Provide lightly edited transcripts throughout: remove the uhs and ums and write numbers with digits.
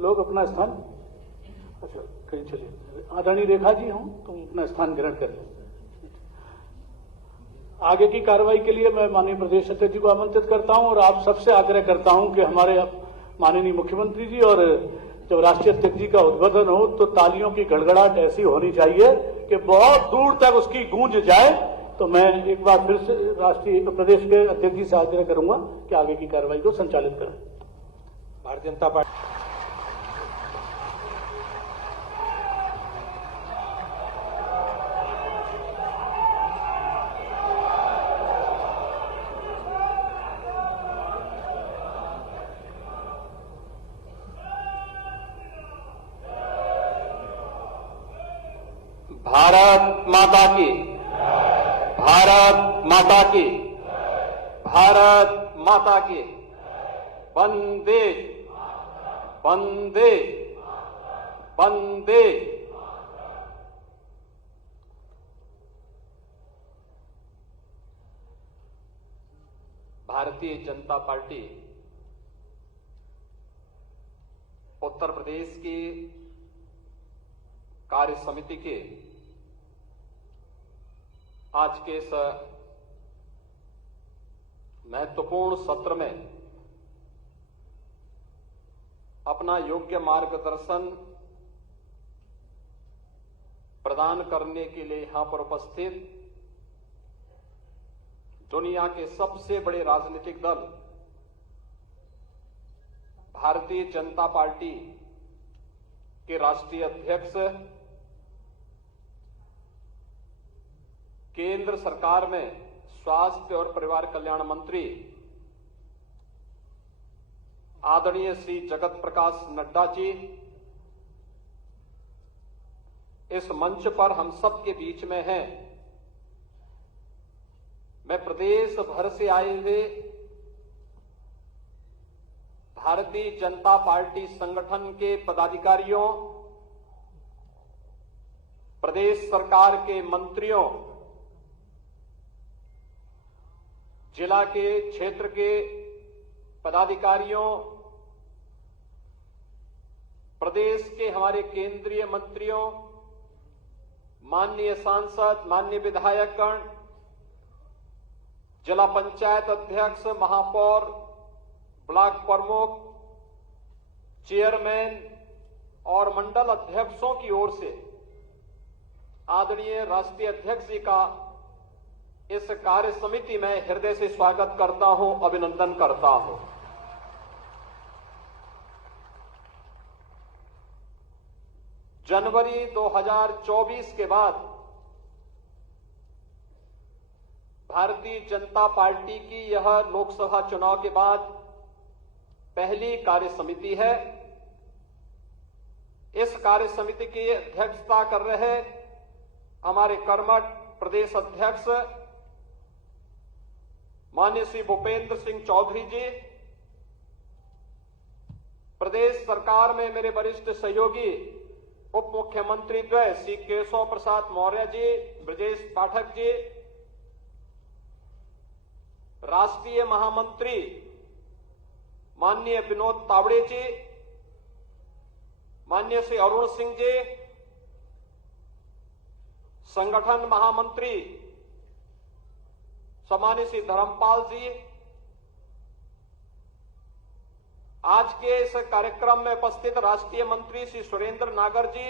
लोग अपना स्थान, अच्छा कहीं चलिए, आदरणीय रेखा जी हूं, तुम अपना स्थान ग्रहण कर लें। आगे की कार्रवाई के लिए मैं माननीय प्रदेश अध्यक्ष जी को आमंत्रित करता हूं और आप सबसे आग्रह करता हूं कि हमारे माननीय मुख्यमंत्री जी और जब राष्ट्रीय अध्यक्ष जी का उद्बोधन हो तो तालियों की गड़गड़ाहट ऐसी होनी चाहिए कि बहुत दूर तक उसकी गूंज जाए। तो मैं एक बार फिर से राष्ट्रीय प्रदेश के अध्यक्ष जी से आग्रह करूंगा कि आगे की कार्रवाई को संचालित करें। भारतीय जनता पार्टी भारत माता की, भारत माता की, भारत माता की, वंदे वंदे वंदे। भारतीय जनता पार्टी उत्तर प्रदेश की कार्य समिति के आज के इस महत्वपूर्ण सत्र में अपना योग्य मार्गदर्शन प्रदान करने के लिए यहां पर उपस्थित दुनिया के सबसे बड़े राजनीतिक दल भारतीय जनता पार्टी के राष्ट्रीय अध्यक्ष, केंद्र सरकार में स्वास्थ्य और परिवार कल्याण मंत्री आदरणीय श्री जगत प्रकाश नड्डा जी इस मंच पर हम सब के बीच में हैं। मैं प्रदेश भर से आए हुए भारतीय जनता पार्टी संगठन के पदाधिकारियों, प्रदेश सरकार के मंत्रियों, जिला के क्षेत्र के पदाधिकारियों, प्रदेश के हमारे केंद्रीय मंत्रियों, माननीय सांसद, माननीय विधायकगण, जिला पंचायत अध्यक्ष, महापौर, ब्लॉक प्रमुख, चेयरमैन और मंडल अध्यक्षों की ओर से आदरणीय राष्ट्रीय अध्यक्ष जी का इस कार्य समिति में हृदय से स्वागत करता हूं, अभिनंदन करता हूं। जनवरी 2024 के बाद भारतीय जनता पार्टी की यह लोकसभा चुनाव के बाद पहली कार्य समिति है। इस कार्य समिति की अध्यक्षता कर रहे हमारे कर्मठ प्रदेश अध्यक्ष माननीय श्री भूपेंद्र सिंह चौधरी जी, प्रदेश सरकार में मेरे वरिष्ठ सहयोगी उप मुख्यमंत्री द्वय श्री केशव प्रसाद मौर्य जी, ब्रजेश पाठक जी, राष्ट्रीय महामंत्री माननीय विनोद तावड़े जी, माननीय श्री अरुण सिंह जी, संगठन महामंत्री सम्मानित श्री धर्मपाल जी, आज के इस कार्यक्रम में उपस्थित राष्ट्रीय मंत्री श्री सुरेंद्र नागर जी,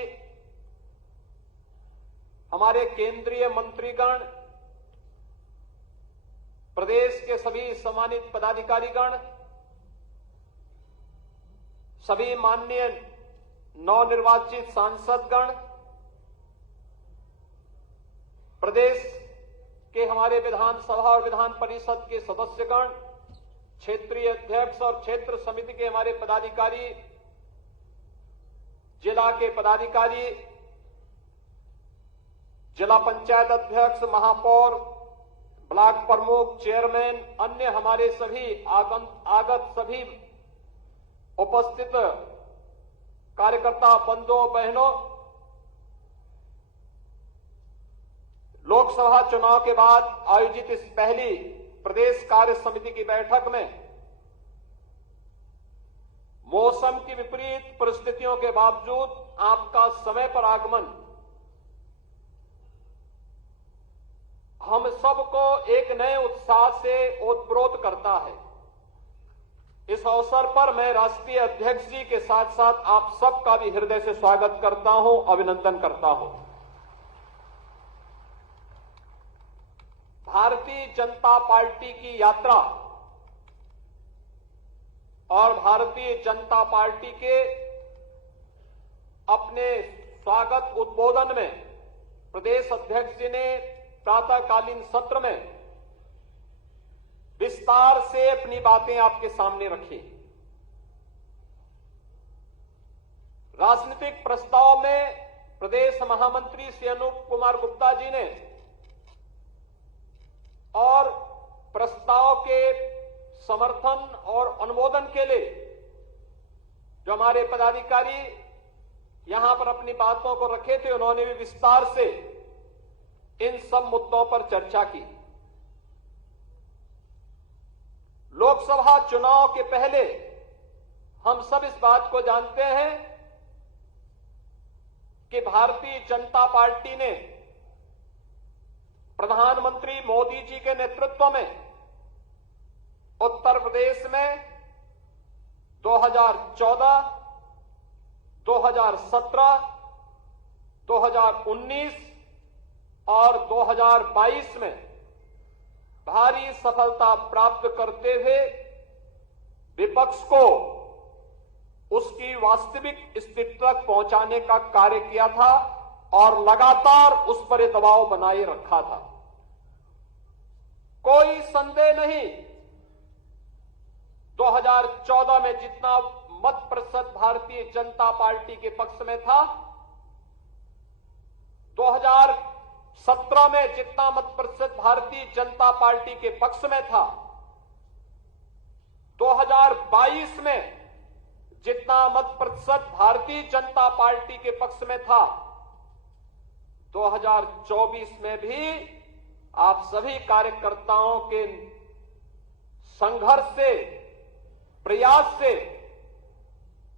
हमारे केंद्रीय मंत्रीगण, प्रदेश के सभी सम्मानित पदाधिकारीगण, सभी माननीय नवनिर्वाचित सांसदगण, प्रदेश के हमारे विधानसभा और विधान परिषद के सदस्यगण, क्षेत्रीय अध्यक्ष और क्षेत्र समिति के हमारे पदाधिकारी, जिला के पदाधिकारी, जिला पंचायत अध्यक्ष, महापौर, ब्लॉक प्रमुख, चेयरमैन, अन्य हमारे सभी आगत सभी उपस्थित कार्यकर्ता बंधुओं बहनों, लोकसभा चुनाव के बाद आयोजित इस पहली प्रदेश कार्य समिति की बैठक में मौसम की विपरीत परिस्थितियों के बावजूद आपका समय पर आगमन हम सबको एक नए उत्साह से ओतप्रोत करता है। इस अवसर पर मैं राष्ट्रीय अध्यक्ष जी के साथ साथ आप सबका भी हृदय से स्वागत करता हूं, अभिनंदन करता हूं। भारतीय जनता पार्टी की यात्रा और भारतीय जनता पार्टी के अपने स्वागत उद्बोधन में प्रदेश अध्यक्ष जी ने प्रातःकालीन सत्र में विस्तार से अपनी बातें आपके सामने रखी। राजनीतिक प्रस्ताव में प्रदेश महामंत्री श्री अनूप कुमार गुप्ता जी ने और प्रस्ताव के समर्थन और अनुमोदन के लिए जो हमारे पदाधिकारी यहां पर अपनी बातों को रखे थे, उन्होंने भी विस्तार से इन सब मुद्दों पर चर्चा की। लोकसभा चुनाव के पहले हम सब इस बात को जानते हैं कि भारतीय जनता पार्टी ने प्रधानमंत्री मोदी जी के नेतृत्व में उत्तर प्रदेश में 2014, 2017, 2019 और 2022 में भारी सफलता प्राप्त करते हुए विपक्ष को उसकी वास्तविक स्थिति तक पहुंचाने का कार्य किया था और लगातार उस पर दबाव बनाए रखा था। कोई संदेह नहीं, 2014 में जितना मत प्रतिशत भारतीय जनता पार्टी के पक्ष में था, 2017 में जितना मत प्रतिशत भारतीय जनता पार्टी के पक्ष में था, 2022 में जितना मत प्रतिशत भारतीय जनता पार्टी के पक्ष में था, 2024 में भी आप सभी कार्यकर्ताओं के संघर्ष से, प्रयास से,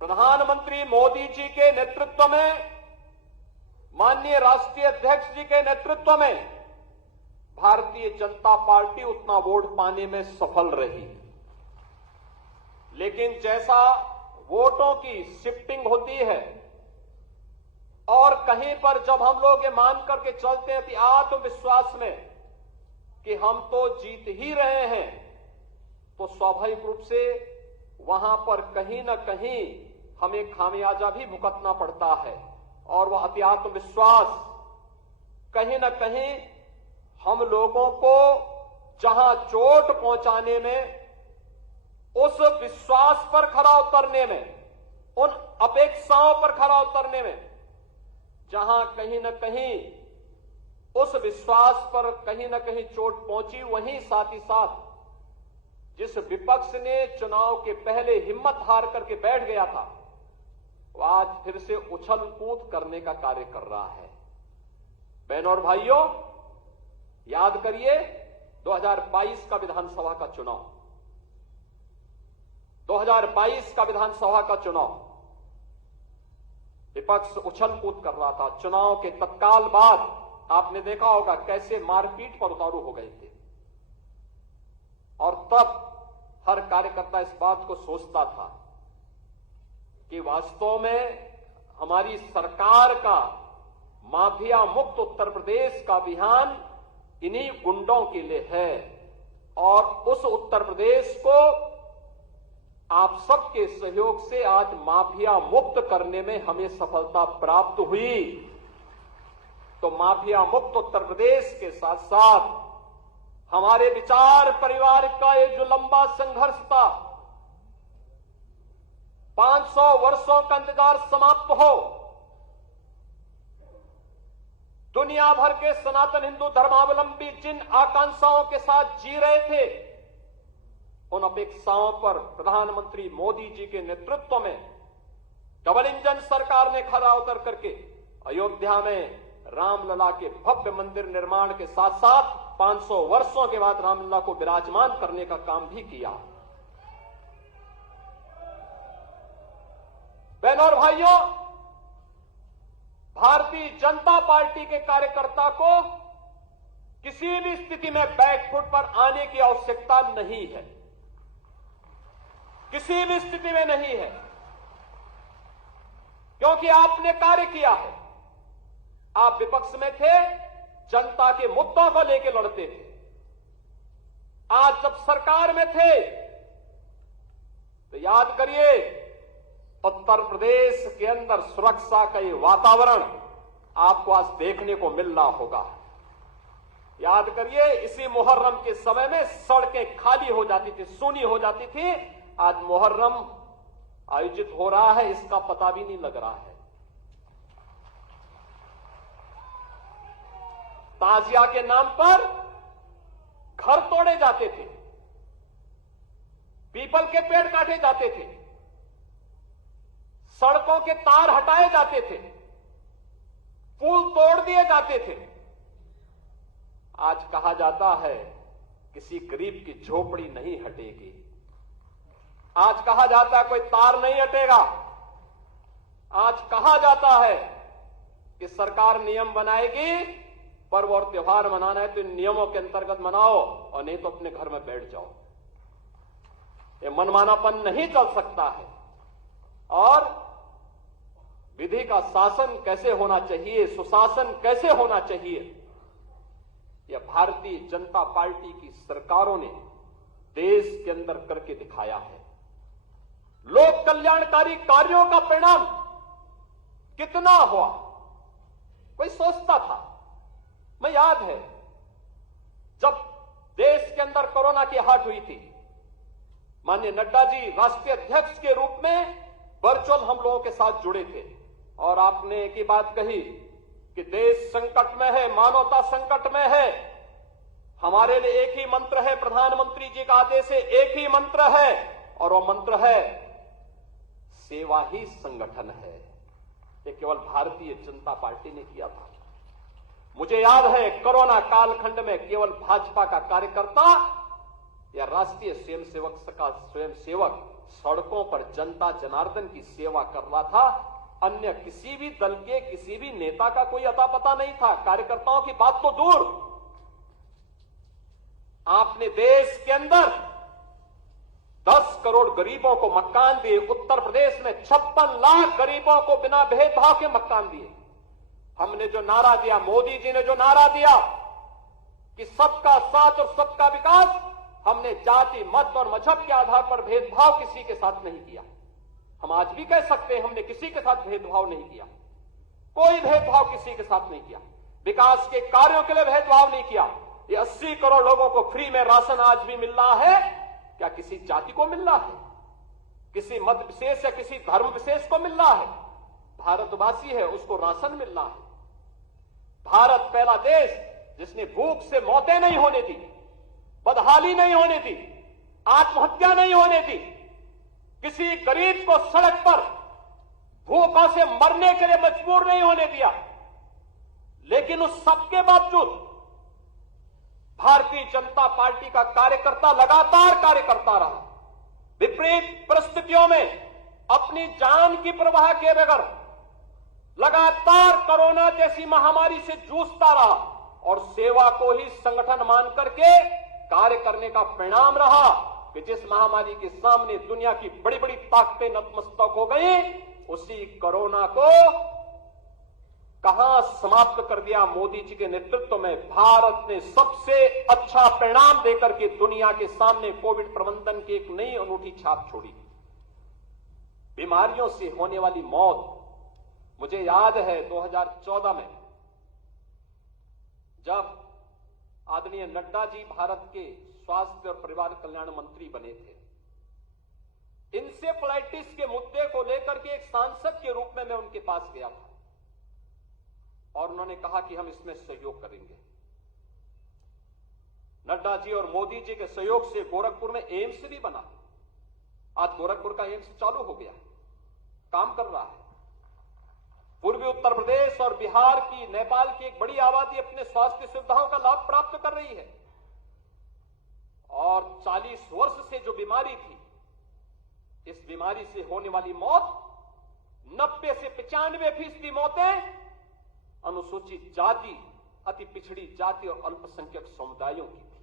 प्रधानमंत्री मोदी जी के नेतृत्व में, माननीय राष्ट्रीय अध्यक्ष जी के नेतृत्व में भारतीय जनता पार्टी उतना वोट पाने में सफल रही। लेकिन जैसा वोटों की शिफ्टिंग होती है और कहीं पर जब हम लोग ये मान करके चलते हैं कि आत्मविश्वास में कि हम तो जीत ही रहे हैं, तो स्वाभाविक रूप से वहां पर कहीं ना कहीं हमें खामियाजा भी भुगतना पड़ता है और वह अति आत्मविश्वास कहीं ना कहीं हम लोगों को जहां चोट पहुंचाने में, उस विश्वास पर खरा उतरने में, उन अपेक्षाओं पर खरा उतरने में, जहां कहीं ना कहीं उस विश्वास पर कहीं ना कहीं चोट पहुंची, वहीं साथ ही साथ जिस विपक्ष ने चुनाव के पहले हिम्मत हार करके बैठ गया था, वो आज फिर से उछल कूद करने का कार्य कर रहा है। बहनों और भाइयों, याद करिए 2022 का विधानसभा का चुनाव, 2022 का विधानसभा का चुनाव विपक्ष उछल कूद कर रहा था। चुनाव के तत्काल बाद आपने देखा होगा कैसे मारपीट पर उतारू हो गए थे और तब हर कार्यकर्ता इस बात को सोचता था कि वास्तव में हमारी सरकार का माफिया मुक्त उत्तर प्रदेश का अभियान इन्हीं गुंडों के लिए है और उस उत्तर प्रदेश को आप सबके सहयोग से आज माफिया मुक्त करने में हमें सफलता प्राप्त हुई। तो माफिया मुक्त उत्तर प्रदेश के साथ साथ हमारे विचार परिवार का ये जो लंबा संघर्ष था, 500 वर्षों का इंतजार समाप्त हो, दुनिया भर के सनातन हिंदू धर्मावलंबी जिन आकांक्षाओं के साथ जी रहे थे, उन अपेक्षाओं पर प्रधानमंत्री मोदी जी के नेतृत्व में डबल इंजन सरकार ने खरा उतर करके अयोध्या में रामलला के भव्य मंदिर निर्माण के साथ साथ 500 वर्षों के बाद रामलला को विराजमान करने का काम भी किया। बहनों और भाइयों, भारतीय जनता पार्टी के कार्यकर्ता को किसी भी स्थिति में बैकफुट पर आने की आवश्यकता नहीं है, किसी भी स्थिति में नहीं है, क्योंकि आपने कार्य किया है। आप विपक्ष में थे, जनता के मुद्दों को लेकर लड़ते थे। आज जब सरकार में थे तो याद करिए, उत्तर प्रदेश के अंदर सुरक्षा का ये वातावरण आपको आज देखने को मिल रहा होगा। याद करिए, इसी मुहर्रम के समय में सड़कें खाली हो जाती थी, सूनी हो जाती थी। आज मुहर्रम आयोजित हो रहा है, इसका पता भी नहीं लग रहा है। ताजिया के नाम पर घर तोड़े जाते थे, पीपल के पेड़ काटे जाते थे, सड़कों के तार हटाए जाते थे, पुल तोड़ दिए जाते थे। आज कहा जाता है किसी गरीब की झोपड़ी नहीं हटेगी। आज कहा जाता है कोई तार नहीं हटेगा। आज कहा जाता है कि सरकार नियम बनाएगी, पर्व और त्योहार मनाना है तो इन नियमों के अंतर्गत मनाओ और नहीं तो अपने घर में बैठ जाओ। ये मनमानापन नहीं चल सकता है। और विधि का शासन कैसे होना चाहिए, सुशासन कैसे होना चाहिए, यह भारतीय जनता पार्टी की सरकारों ने देश के अंदर करके दिखाया है। लोक कल्याणकारी कार्यों का परिणाम कितना हुआ, कोई सोचता था? मैं याद है जब देश के अंदर कोरोना की हाट हुई थी, माननीय नड्डा जी राष्ट्रीय अध्यक्ष के रूप में वर्चुअल हम लोगों के साथ जुड़े थे और आपने एक ही बात कही कि देश संकट में है, मानवता संकट में है। हमारे लिए एक ही मंत्र है, प्रधानमंत्री जी का आदेश है, एक ही मंत्र है और वो मंत्र है सेवा ही संगठन है। ये केवल भारतीय जनता पार्टी ने किया था। मुझे याद है कोरोना कालखंड में केवल भाजपा का कार्यकर्ता या राष्ट्रीय स्वयंसेवक सड़कों पर जनता जनार्दन की सेवा कर रहा था। अन्य किसी भी दल के किसी भी नेता का कोई अता पता नहीं था। कार्यकर्ताओं की बात तो दूर, आपने देश के अंदर 10 करोड़ गरीबों को मकान दिए। उत्तर प्रदेश में 56 लाख गरीबों को बिना भेदभाव के मकान दिए। हमने जो नारा दिया, मोदी जी ने जो नारा दिया कि सबका साथ और सबका विकास, हमने जाति, मत और मजहब के आधार पर भेदभाव किसी के साथ नहीं किया। हम आज भी कह सकते हैं हमने किसी के साथ भेदभाव नहीं किया, कोई भेदभाव किसी के साथ नहीं किया। विकास के कार्यों के लिए भेदभाव नहीं किया। ये 80 करोड़ लोगों को फ्री में राशन आज भी मिल रहा है। क्या किसी जाति को मिल रहा है, किसी मत विशेष या किसी धर्म विशेष को मिल रहा है? भारतवासी है उसको राशन मिल रहा है। भारत पहला देश जिसने भूख से मौतें नहीं होने दी, बदहाली नहीं होने दी, आत्महत्या नहीं होने दी, किसी गरीब को सड़क पर भूखों से मरने के लिए मजबूर नहीं होने दिया। लेकिन उस सबके बावजूद भारतीय जनता पार्टी का कार्यकर्ता लगातार कार्य करता रहा। विपरीत परिस्थितियों में अपनी जान की परवाह किए बगैर लगातार कोरोना जैसी महामारी से जूझता रहा और सेवा को ही संगठन मान करके कार्य करने का परिणाम रहा कि जिस महामारी के सामने दुनिया की बड़ी बड़ी ताकतें नतमस्तक हो गई, उसी कोरोना को कहां समाप्त कर दिया मोदी जी के नेतृत्व में। भारत ने सबसे अच्छा परिणाम देकर के दुनिया के सामने कोविड प्रबंधन की एक नई अनूठी छाप छोड़ी। बीमारियों से होने वाली मौत, मुझे याद है 2014 में जब आदरणीय नड्डा जी भारत के स्वास्थ्य और परिवार कल्याण मंत्री बने थे, इंसेफ्लाइटिस के मुद्दे को लेकर के एक सांसद के रूप में मैं उनके पास गया था और उन्होंने कहा कि हम इसमें सहयोग करेंगे। नड्डा जी और मोदी जी के सहयोग से गोरखपुर में एम्स भी बना। आज गोरखपुर का एम्स चालू हो गया, काम कर रहा है। पूर्वी उत्तर प्रदेश और बिहार की, नेपाल की एक बड़ी आबादी अपने स्वास्थ्य सुविधाओं का लाभ प्राप्त कर रही है। और 40 वर्ष से जो बीमारी थी, इस बीमारी से होने वाली मौत 90 से 95% मौतें अनुसूचित जाति, अति पिछड़ी जाति और अल्पसंख्यक समुदायों की थी।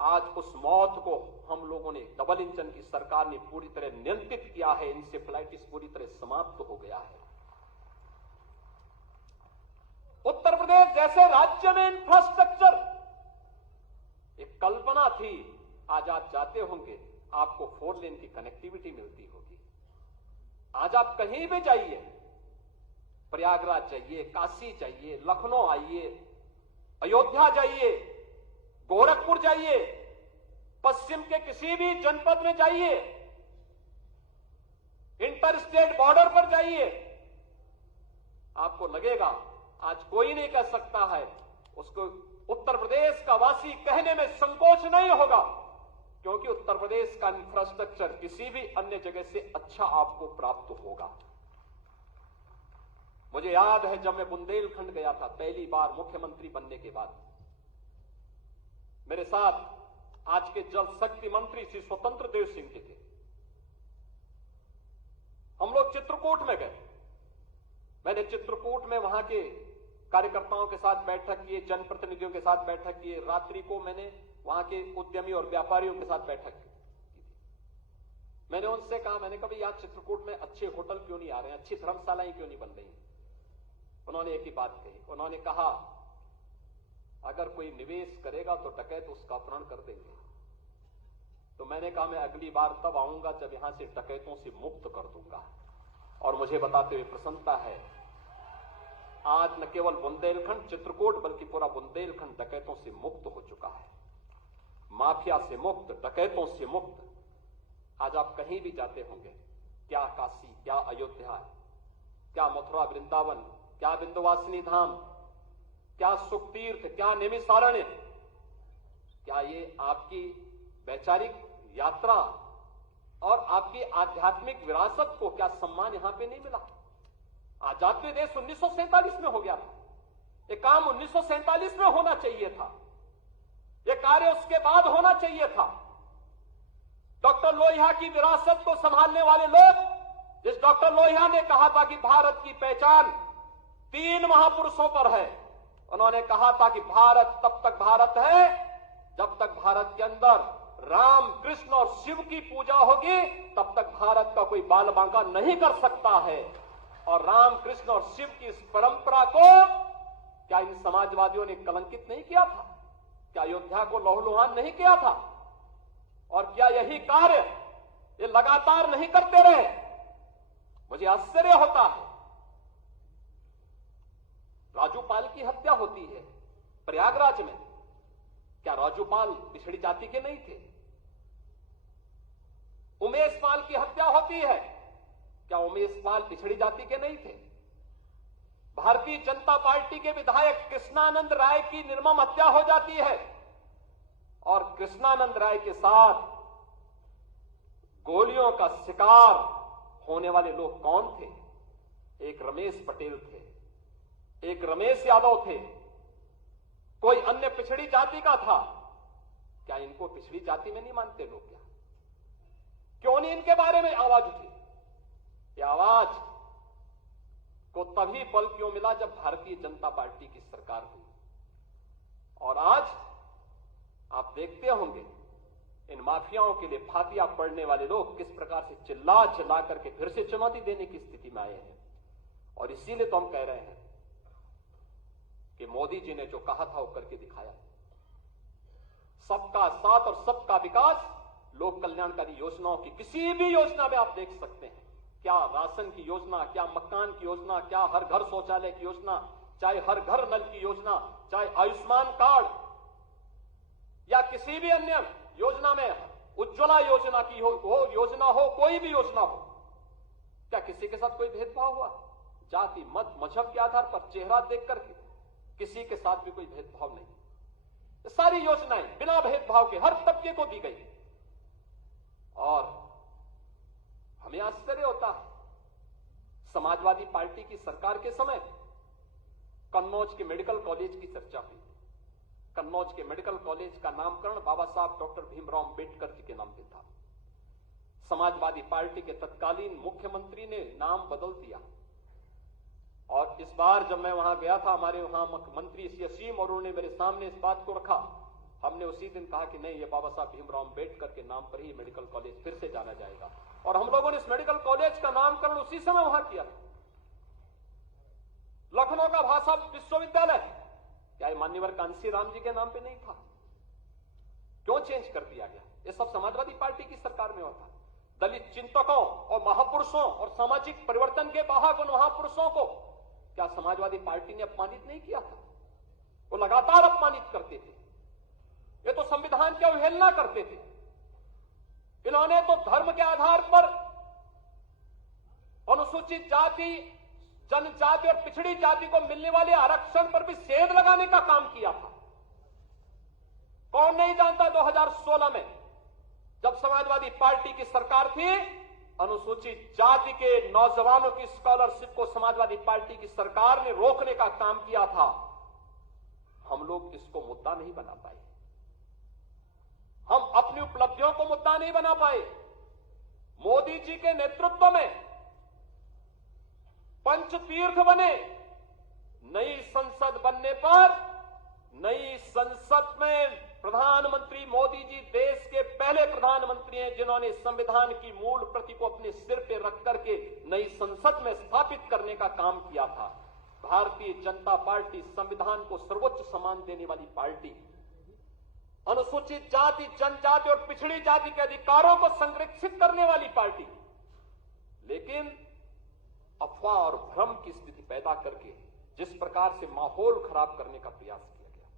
आज उस मौत को हम लोगों ने, डबल इंजन की सरकार ने पूरी तरह नियंत्रित किया है। इंसेफ्लाइटिस पूरी तरह समाप्त हो गया है। उत्तर प्रदेश जैसे राज्य में इंफ्रास्ट्रक्चर, एक कल्पना थी, आज आप जाते होंगे आपको 4 लेन की कनेक्टिविटी मिलती होगी। आज आप कहीं भी जाइए, प्रयागराज जाइए, काशी जाइए, लखनऊ आइए, अयोध्या जाइए, गोरखपुर जाइए, पश्चिम के किसी भी जनपद में जाइए, इंटर स्टेट बॉर्डर पर जाइए, आपको लगेगा आज कोई नहीं कह सकता है, उसको उत्तर प्रदेश का वासी कहने में संकोच नहीं होगा, क्योंकि उत्तर प्रदेश का इंफ्रास्ट्रक्चर किसी भी अन्य जगह से अच्छा आपको प्राप्त होगा। मुझे याद है जब मैं बुंदेलखंड गया था पहली बार मुख्यमंत्री बनने के बाद, मेरे साथ आज के जल शक्ति मंत्री श्री स्वतंत्र देव सिंह जी थे। हम लोग चित्रकूट में गए। मैंने चित्रकूट में वहां के कार्यकर्ताओं के साथ बैठक किए, जनप्रतिनिधियों के साथ बैठक किए। रात्रि को मैंने वहां के उद्यमी और व्यापारियों के साथ बैठक की थी। मैंने उनसे कहा, मैंने कहा यार चित्रकूट में अच्छे होटल क्यों नहीं आ रहे हैं, अच्छी धर्मशालाएं क्यों नहीं बन रही। उन्होंने एक ही बात कही, उन्होंने कहा अगर कोई निवेश करेगा तो डकैत उसका अपहरण कर देंगे। तो मैंने कहा मैं अगली बार तब आऊंगा जब यहां से डकैतों से मुक्त कर दूंगा। और मुझे बताते हुए प्रसन्नता है, आज न केवल बुंदेलखंड चित्रकूट बल्कि पूरा बुंदेलखंड डकैतों से मुक्त हो चुका है, माफिया से मुक्त, डकैतों से मुक्त। आज आप कहीं भी जाते होंगे, क्या काशी, क्या अयोध्या, क्या मथुरा वृंदावन, क्या विंध्यवासिनी धाम, क्या सुखतीर्थ, क्या नैमिषारण्य, क्या ये आपकी वैचारिक यात्रा और आपकी आध्यात्मिक विरासत को क्या सम्मान यहां पे नहीं मिला? आजाद देश 1947 में हो गया था। ये काम 1947 में होना चाहिए था। ये कार्य उसके बाद होना चाहिए था। डॉक्टर लोहिया की विरासत को संभालने वाले लोग, जिस डॉक्टर लोहिया ने कहा था कि भारत की पहचान 3 महापुरुषों पर है, उन्होंने कहा था कि भारत तब तक भारत है जब तक भारत के अंदर राम, कृष्ण और शिव की पूजा होगी, तब तक भारत का कोई बाल बांका नहीं कर सकता है। और राम, कृष्ण और शिव की इस परंपरा को क्या इन समाजवादियों ने कलंकित नहीं किया था? क्या अयोध्या को लहूलुहान नहीं किया था? और क्या यही कार्य ये लगातार नहीं करते रहे? मुझे आश्चर्य होता है। राजूपाल की हत्या होती है प्रयागराज में, क्या राजूपाल पिछड़ी जाति के नहीं थे? उमेश पाल की हत्या होती है, क्या उमेश पाल पिछड़ी जाति के नहीं थे? भारतीय जनता पार्टी के विधायक कृष्णानंद राय की निर्मम हत्या हो जाती है, और कृष्णानंद राय के साथ गोलियों का शिकार होने वाले लोग कौन थे? एक रमेश पटेल थे, एक रमेश यादव थे, कोई अन्य पिछड़ी जाति का था। क्या इनको पिछड़ी जाति में नहीं मानते लोग? क्या क्यों नहीं इनके बारे में आवाज उठी? ये आवाज को तभी बल क्यों मिला जब भारतीय जनता पार्टी की सरकार हुई। और आज आप देखते होंगे इन माफियाओं के लिए फातिया पड़ने वाले लोग किस प्रकार से चिल्ला चिल्ला करके फिर से चुनौती देने की स्थिति में आए हैं। और इसीलिए तो हम कह रहे हैं कि मोदी जी ने जो कहा था वो करके दिखाया। सबका साथ और सबका विकास, लोक कल्याणकारी योजनाओं की किसी भी योजना में आप देख सकते हैं, क्या राशन की योजना, क्या मकान की योजना, क्या हर घर शौचालय की योजना, चाहे हर घर नल की योजना, चाहे आयुष्मान कार्ड या किसी भी अन्य योजना में, उज्ज्वला योजना की योजना हो, कोई भी योजना हो, क्या किसी के साथ कोई भेदभाव हुआ? जाति, मत, मजहब के आधार पर, चेहरा देख करके किसी के साथ भी कोई भेदभाव नहीं। ये सारी योजनाएं बिना भेदभाव के हर तबके को दी गई। और हमें आश्चर्य होता है, समाजवादी पार्टी की सरकार के समय कन्नौज के मेडिकल कॉलेज की चर्चा हुई। कन्नौज के मेडिकल कॉलेज का नामकरण बाबा साहब डॉक्टर भीमराव अंबेडकर जी के नाम पे था। समाजवादी पार्टी के तत्कालीन मुख्यमंत्री ने नाम बदल दिया। और इस बार जब मैं वहां गया था, हमारे वहां मुख्यमंत्री श्री असीम और उन्होंने मेरे सामने इस बात को रखा। हमने उसी दिन कहा कि नहीं, ये बाबा साहब भीमराव अम्बेडकर के नाम पर ही मेडिकल कॉलेज फिर से जाना जाएगा। और हम लोगों ने इस मेडिकल कॉलेज का नामकरण उसी समय वहां किया। लखनऊ का भाषा विश्वविद्यालय क्या मान्यवर कांसी राम जी के नाम पे नहीं था? क्यों चेंज कर दिया गया? ये सब समाजवादी पार्टी की सरकार में होता। दलित चिंतकों और महापुरुषों और सामाजिक परिवर्तन के वाहक उन महापुरुषों को क्या समाजवादी पार्टी ने अपमानित नहीं किया था? वो लगातार अपमानित करते थे। ये तो संविधान की अवहेलना करते थे। इन्होंने तो धर्म के आधार पर अनुसूचित जाति, जनजाति और पिछड़ी जाति को मिलने वाले आरक्षण पर भी सेध लगाने का काम किया था। कौन नहीं जानता 2016 में जब समाजवादी पार्टी की सरकार थी, अनुसूचित जाति के नौजवानों की स्कॉलरशिप को समाजवादी पार्टी की सरकार ने रोकने का काम किया था। हम लोग इसको मुद्दा नहीं बना पाए। हम अपनी उपलब्धियों को मुद्दा नहीं बना पाए। मोदी जी के नेतृत्व में पंचतीर्थ बने। नई संसद बनने पर नई संसद में प्रधानमंत्री मोदी जी देश के पहले प्रधानमंत्री हैं जिन्होंने संविधान की मूल प्रति को अपने सिर पे रख करके नई संसद में स्थापित करने का काम किया था। भारतीय जनता पार्टी संविधान को सर्वोच्च सम्मान देने वाली पार्टी, अनुसूचित जाति, जनजाति और पिछड़ी जाति के अधिकारों को संरक्षित करने वाली पार्टी, लेकिन अफवाह और भ्रम की स्थिति पैदा करके जिस प्रकार से माहौल खराब करने का प्रयास किया गया,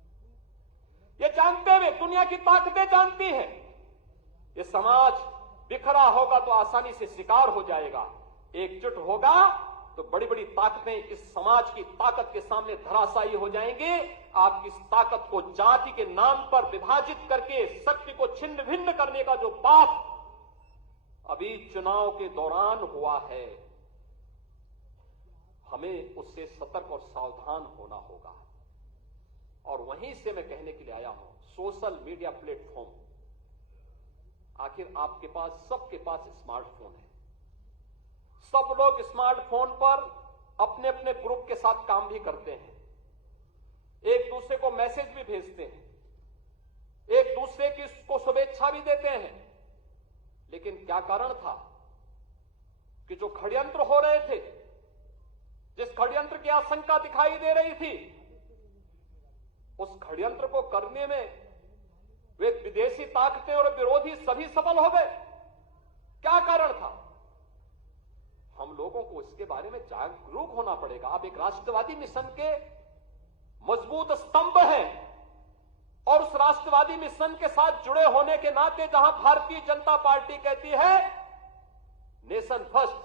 ये जानते हुए दुनिया की ताकतें जानती हैं ये समाज बिखरा होगा तो आसानी से शिकार हो जाएगा, एकजुट होगा तो बड़ी बड़ी ताकतें इस समाज की ताकत के सामने धराशायी हो जाएंगी। आपकी इस ताकत को जाति के नाम पर विभाजित करके शक्ति को छिन्न भिन्न करने का जो पाप अभी चुनाव के दौरान हुआ है, हमें उससे सतर्क और सावधान होना होगा। और वहीं से मैं कहने के लिए आया हूं, सोशल मीडिया प्लेटफॉर्म, आखिर आपके पास, सबके पास स्मार्टफोन है। सब लोग स्मार्टफोन पर अपने अपने ग्रुप के साथ काम भी करते हैं, एक दूसरे को मैसेज भी भेजते हैं, एक दूसरे की को शुभेच्छा भी देते हैं। लेकिन क्या कारण था कि जो षड्यंत्र हो रहे थे, जिस षड्यंत्र की आशंका दिखाई दे रही थी, उस षड्यंत्र को करने में वे विदेशी ताकतें और विरोधी सभी सफल हो गए। क्या कारण था? हम लोगों को इसके बारे में जागरूक होना पड़ेगा। आप एक राष्ट्रवादी मिशन के मजबूत स्तंभ हैं और उस राष्ट्रवादी मिशन के साथ जुड़े होने के नाते जहां भारतीय जनता पार्टी कहती है नेशन फर्स्ट,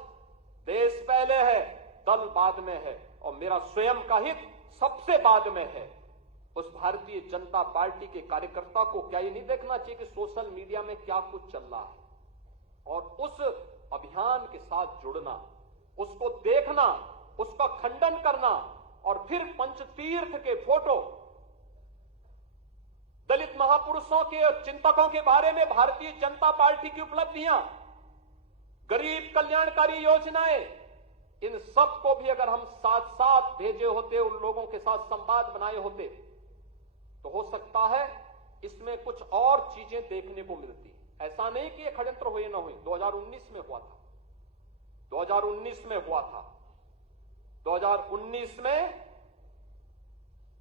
देश पहले है, दल बाद में है और मेरा स्वयं का हित सबसे बाद में है, उस भारतीय जनता पार्टी के कार्यकर्ता को क्या ये नहीं देखना चाहिए कि सोशल मीडिया में क्या कुछ चल रहा है और उस अभियान के साथ जुड़ना, उसको देखना, उसका खंडन करना और फिर पंचतीर्थ के फोटो, दलित महापुरुषों के और चिंतकों के बारे में भारतीय जनता पार्टी की उपलब्धियां, गरीब कल्याणकारी योजनाएं, इन सब को भी अगर हम साथ साथ भेजे होते, उन लोगों के साथ संवाद बनाए होते, तो हो सकता है इसमें कुछ और चीजें देखने को मिलती। ऐसा नहीं कि ये षड्यंत्र हुए ना हुए, 2019 में हुआ था, 2019 में हुआ था। 2019 में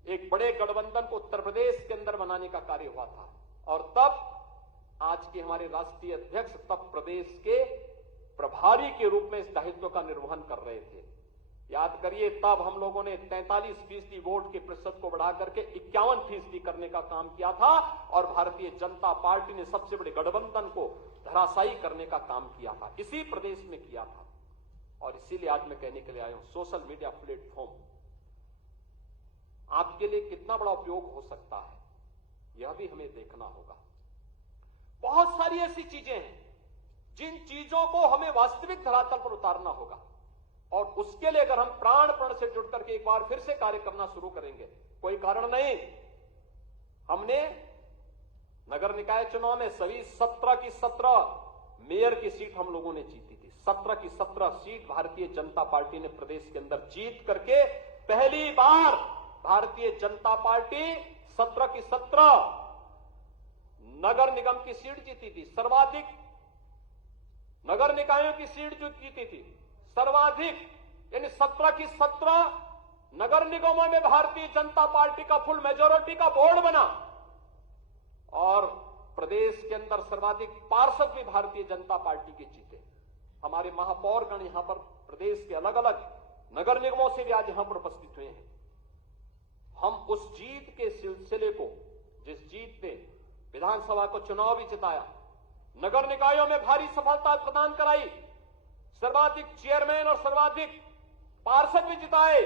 एक बड़े गठबंधन को उत्तर प्रदेश के अंदर बनाने का कार्य हुआ था और तब आज के हमारे राष्ट्रीय अध्यक्ष तब प्रदेश के प्रभारी के रूप में इस दायित्व का निर्वहन कर रहे थे। याद करिए, तब हम लोगों ने 43% वोट के प्रतिशत को बढ़ा करके 51% करने का काम किया था और भारतीय जनता पार्टी ने सबसे बड़े गठबंधन को धराशायी करने का काम किया था, इसी प्रदेश में किया था। और इसीलिए आज मैं कहने के लिए आया हूं, सोशल मीडिया प्लेटफॉर्म आपके लिए कितना बड़ा उपयोग हो सकता है, यह भी हमें देखना होगा। बहुत सारी ऐसी चीजें हैं जिन चीजों को हमें वास्तविक धरातल पर उतारना होगा और उसके लिए अगर हम प्राण प्रण से जुड़ करके एक बार फिर से कार्य करना शुरू करेंगे, कोई कारण नहीं। हमने नगर निकाय चुनाव में सभी 17 की 17 मेयर की सीट हम लोगों ने जीती थी। 17 की 17 सीट भारतीय जनता पार्टी ने प्रदेश के अंदर जीत करके पहली बार भारतीय जनता पार्टी 17 की 17 नगर निगम की सीट जीती थी। सर्वाधिक नगर निकायों की सीट जो जीती थी, सर्वाधिक, यानी 17 की 17 नगर निगमों में भारतीय जनता पार्टी का फुल मेजोरिटी का बोर्ड बना और प्रदेश के अंदर सर्वाधिक पार्षद भी भारतीय जनता पार्टी के जीते। हमारे महापौरगण यहां पर प्रदेश के अलग अलग नगर निगमों से भी आज यहां पर उपस्थित हुए हैं। हम उस जीत के सिलसिले को, जिस जीत ने विधानसभा को चुनाव भी जिताया, नगर निकायों में भारी सफलता प्रदान कराई, सर्वाधिक चेयरमैन और सर्वाधिक पार्षद भी जिताए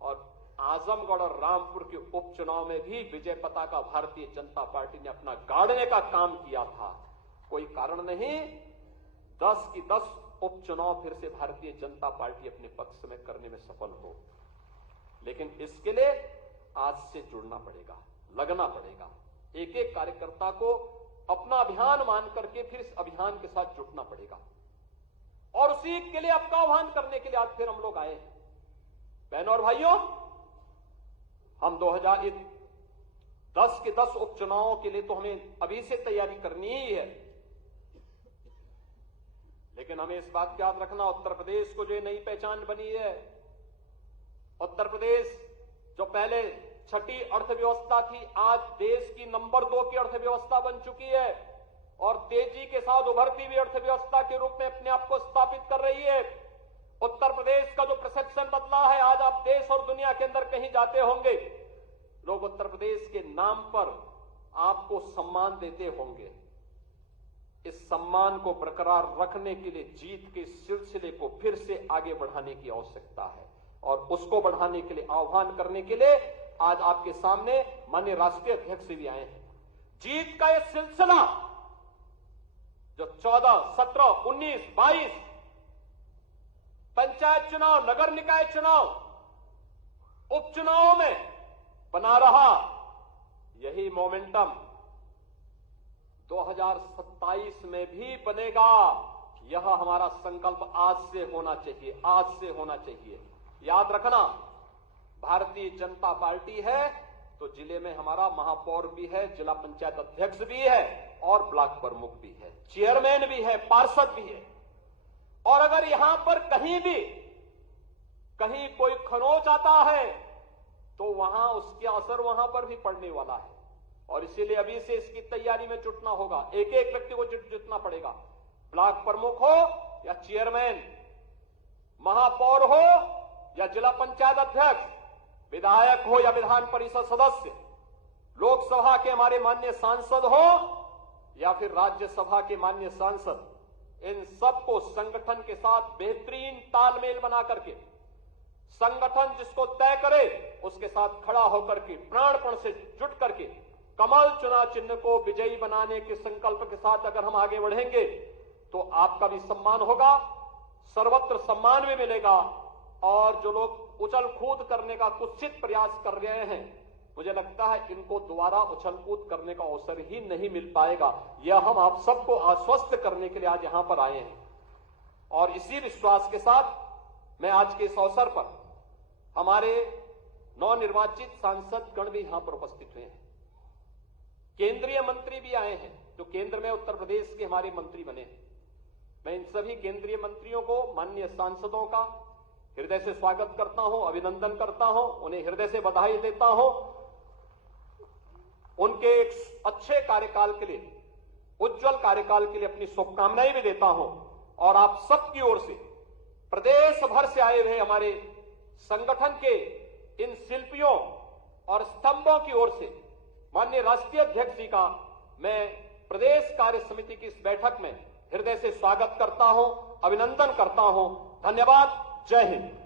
और आजमगढ़ और रामपुर के उपचुनाव में भी विजय पताका भारतीय जनता पार्टी ने अपना गाड़ने का काम किया था। कोई कारण नहीं 10 की 10 उपचुनाव फिर से भारतीय जनता पार्टी अपने पक्ष में करने में सफल हो। लेकिन इसके लिए आज से जुड़ना पड़ेगा, लगना पड़ेगा। एक एक कार्यकर्ता को अपना अभियान मान करके फिर इस अभियान के साथ जुटना पड़ेगा और उसी के लिए आपका आह्वान करने के लिए आज फिर हम लोग आए हैं। बहनों और भाइयों, हम 2010 के 10 उपचुनावों के लिए तो हमें अभी से तैयारी करनी ही है, लेकिन हमें इस बात का याद रखना, उत्तर प्रदेश को जो नई पहचान बनी है, उत्तर प्रदेश जो पहले छठी अर्थव्यवस्था थी, आज देश की नंबर 2 की अर्थव्यवस्था बन चुकी है और तेजी के साथ उभरती हुई अर्थव्यवस्था के रूप में अपने आप को स्थापित कर रही है। उत्तर प्रदेश का जो परसेप्शन बदला है, आज आप देश और दुनिया के अंदर कहीं जाते होंगे, लोग उत्तर प्रदेश के नाम पर आपको सम्मान देते होंगे। इस सम्मान को बरकरार रखने के लिए जीत के सिलसिले को फिर से आगे बढ़ाने की आवश्यकता है और उसको बढ़ाने के लिए आह्वान करने के लिए आज आपके सामने माननीय राष्ट्रीय अध्यक्ष भी आए हैं। जीत का यह सिलसिला जो 14, 17, 19, 22 पंचायत चुनाव, नगर निकाय चुनाव, उपचुनावों में बना रहा, यही मोमेंटम 2027 में भी बनेगा। यह हमारा संकल्प आज से होना चाहिए, आज से होना चाहिए। याद रखना, भारतीय जनता पार्टी है तो जिले में हमारा महापौर भी है, जिला पंचायत अध्यक्ष भी है और ब्लॉक प्रमुख भी है, चेयरमैन भी है, पार्षद भी है। और अगर यहां पर कहीं कोई खरोंच आता है तो वहां उसके असर वहां पर भी पड़ने वाला है और इसीलिए अभी से इसकी तैयारी में जुटना होगा। एक एक व्यक्ति को जुटना पड़ेगा, ब्लॉक प्रमुख हो या चेयरमैन, महापौर हो या जिला पंचायत अध्यक्ष, विधायक हो या विधान परिषद सदस्य, लोकसभा के हमारे माननीय सांसद हो या फिर राज्यसभा के माननीय सांसद, इन सबको संगठन के साथ बेहतरीन तालमेल बना करके, संगठन जिसको तय करे उसके साथ खड़ा होकर के प्राणपण से जुट करके कमल चुनाव चिन्ह को विजयी बनाने के संकल्प के साथ अगर हम आगे बढ़ेंगे तो आपका भी सम्मान होगा, सर्वत्र सम्मान भी मिलेगा और जो लोग उछल कूद करने का कुत्सित प्रयास कर रहे हैं, मुझे लगता है इनको दोबारा उछल कूद करने का अवसर ही नहीं मिल पाएगा। यह हम आप सबको आश्वस्त करने के लिए आज यहां पर आए हैं और इसी विश्वास के साथ मैं आज के इस अवसर पर हमारे नवनिर्वाचित सांसद गण भी यहां पर उपस्थित हुए हैं, केंद्रीय मंत्री भी आए हैं जो केंद्र में उत्तर प्रदेश के हमारे मंत्री बने हैं। मैं इन सभी केंद्रीय मंत्रियों को, माननीय सांसदों का हृदय से स्वागत करता हूं, अभिनंदन करता हूं, उन्हें हृदय से बधाई देता हूं। उनके एक अच्छे कार्यकाल के लिए, उज्जवल कार्यकाल के लिए अपनी शुभकामनाएं भी देता हूं और आप सबकी ओर से, प्रदेश भर से आए हुए हमारे संगठन के इन शिल्पियों और स्तंभों की ओर से माननीय राष्ट्रीय अध्यक्ष जी का मैं प्रदेश कार्य समिति की इस बैठक में हृदय से स्वागत करता हूं, अभिनंदन करता हूं। धन्यवाद। जय हिंद।